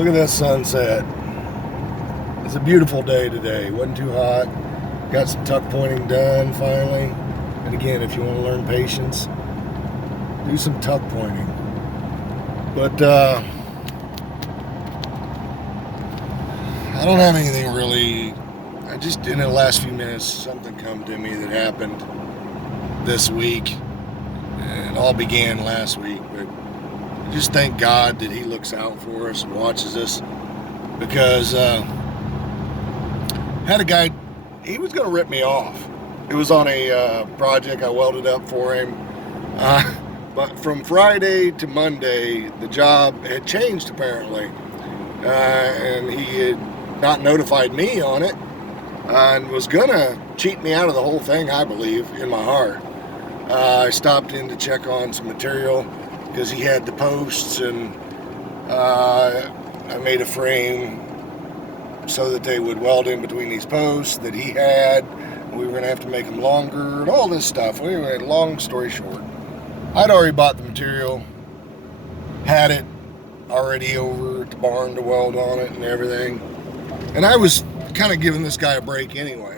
Look at that sunset. It's a beautiful day today. Wasn't too hot. Got some tuck pointing done finally. And again, if you want to learn patience, do some tuck pointing. But I don't have anything really. I just, in the last few minutes, something come to me that happened this week. And it all began last week. But I just thank God that He looks out for us and watches us. Because had a guy, he was going to rip me off. It was on a project I welded up for him. But from Friday to Monday, the job had changed apparently. And he had not notified me on it. And was going to cheat me out of the whole thing, I believe, in my heart. I stopped in to check on some material because he had the posts, and I made a frame so that they would weld in between these posts that he had. We were going to have to make them longer and all this stuff. Anyway, long story short, I'd already bought the material, had it already over at the barn to weld on it and everything. And I was kind of giving this guy a break anyway.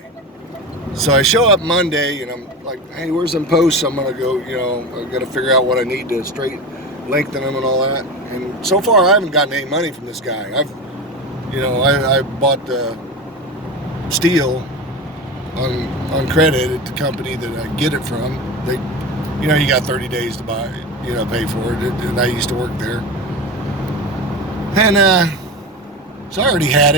So I show up Monday and I'm like, hey, where's them posts? I'm going to go, I got to figure out what I need to lengthen them and all that. And so far I haven't gotten any money from this guy. I bought the steel on credit at the company that I get it from. They, you got 30 days to buy, pay for it. And I used to work there. And so I already had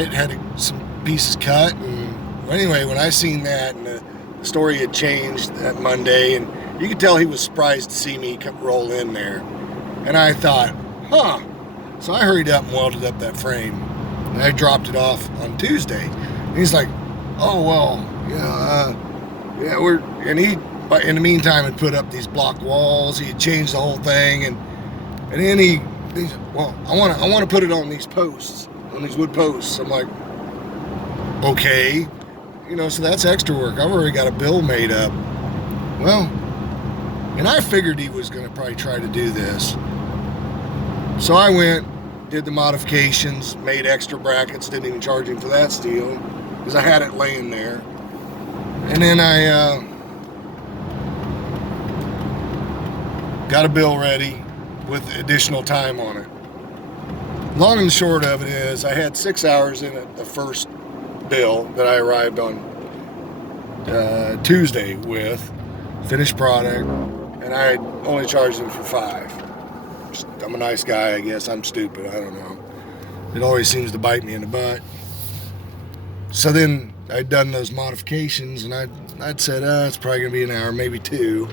some pieces cut. And anyway, when I seen that and the story had changed that Monday, and you could tell he was surprised to see me roll in there. And I thought, So I hurried up and welded up that frame. And I dropped it off on Tuesday. And he's like, oh, well, and he, in the meantime, had put up these block walls. He had changed the whole thing. And then he said, well, I want to put it on these posts, on these wood posts. I'm like, okay. So that's extra work. I've already got a bill made up. Well, and I figured he was going to probably try to do this. So I went, did the modifications, made extra brackets, didn't even charge him for that steel because I had it laying there. And then I got a bill ready with additional time on it. Long and short of it is I had 6 hours in it the first bill that I arrived on Tuesday with finished product, and I only charged him for 5. I'm a nice guy, I guess. I'm stupid, I don't know. It always seems to bite me in the butt. So then I'd done those modifications, and I'd said, it's probably gonna be an hour, maybe 2.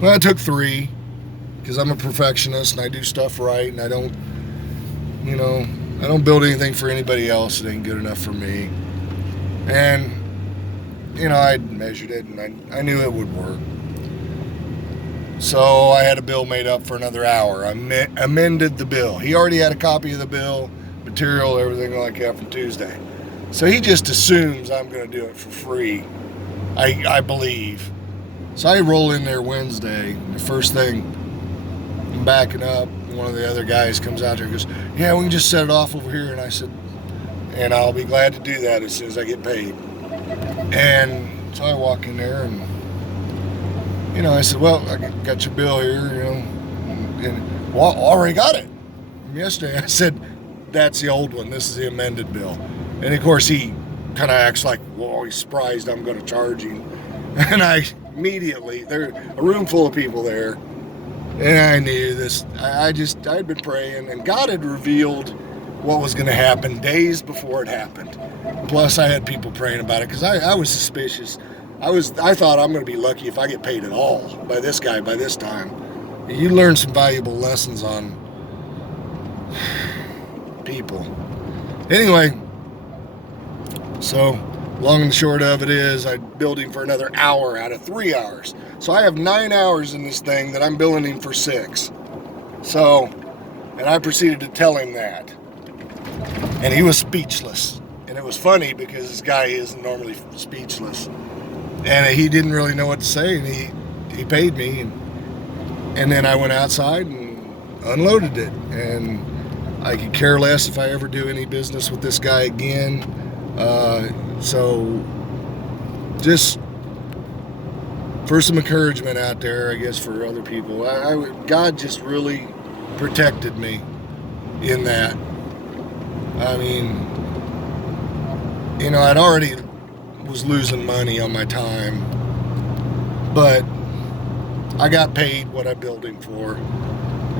Well, it took 3 because I'm a perfectionist and I do stuff right, and I don't build anything for anybody else that ain't good enough for me. And, I'd measured it and I knew it would work. So I had a bill made up for another hour. I amended the bill. He already had a copy of the bill, material, everything like that from Tuesday. So he just assumes I'm going to do it for free, I believe. So I roll in there Wednesday. The first thing, I'm backing up. One of the other guys comes out there and goes, yeah, we can just set it off over here. And I said, and I'll be glad to do that as soon as I get paid. And so I walk in there and, I said, well, I got your bill here, and well, I already got it from yesterday. I said, that's the old one. This is the amended bill. And of course he kind of acts like, well, he's surprised I'm going to charge him. And I immediately, there's a room full of people there. And I knew this. I'd been praying, and God had revealed what was going to happen days before it happened. Plus, I had people praying about it because I was suspicious. I thought I'm going to be lucky if I get paid at all by this guy by this time. You learn some valuable lessons on people. Anyway, so long and short of it is I'm building for another hour out of 3 hours. So I have 9 hours in this thing that I'm billing him for 6. So, and I proceeded to tell him that. And he was speechless. And it was funny because this guy isn't normally speechless. And he didn't really know what to say, and he paid me. And then I went outside and unloaded it. And I could care less if I ever do any business with this guy again. So just for some encouragement out there, I guess, for other people, God just really protected me in that. I mean, I'd already was losing money on my time, but I got paid what I billed him for,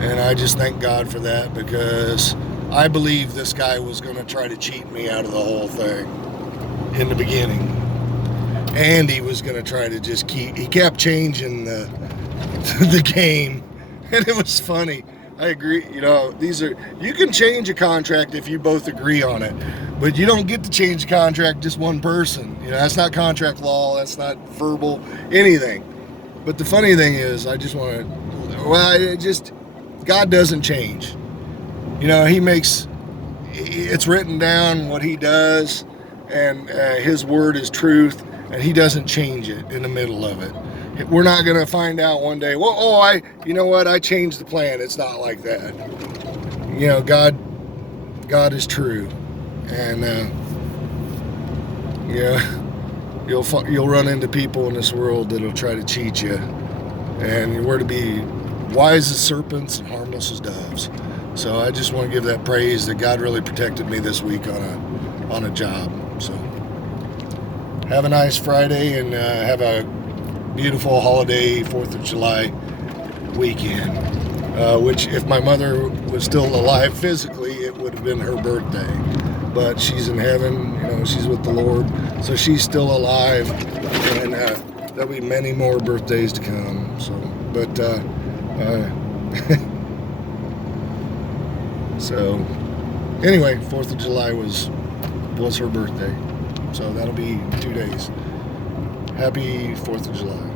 and I just thank God for that, because I believe this guy was going to try to cheat me out of the whole thing in the beginning, and he was going to try to just he kept changing the game, and it was funny. I agree. You can change a contract if you both agree on it, but you don't get to change a contract just one person. That's not contract law. That's not verbal anything. But the funny thing is, God doesn't change. It's written down what he does, and his word is truth, and he doesn't change it in the middle of it. We're not going to find out one day, I changed the plan. It's not like that. God is true. And, you'll run into people in this world that'll try to cheat you. And we're to be wise as serpents and harmless as doves. So I just want to give that praise that God really protected me this week on a job. So have a nice Friday, and have a beautiful holiday 4th of July weekend, which if my mother was still alive physically, it would have been her birthday, but she's in heaven, she's with the Lord, so she's still alive, and there'll be many more birthdays to come. So, but so anyway, 4th of July was her birthday, so that'll be 2 days. Happy 4th of July.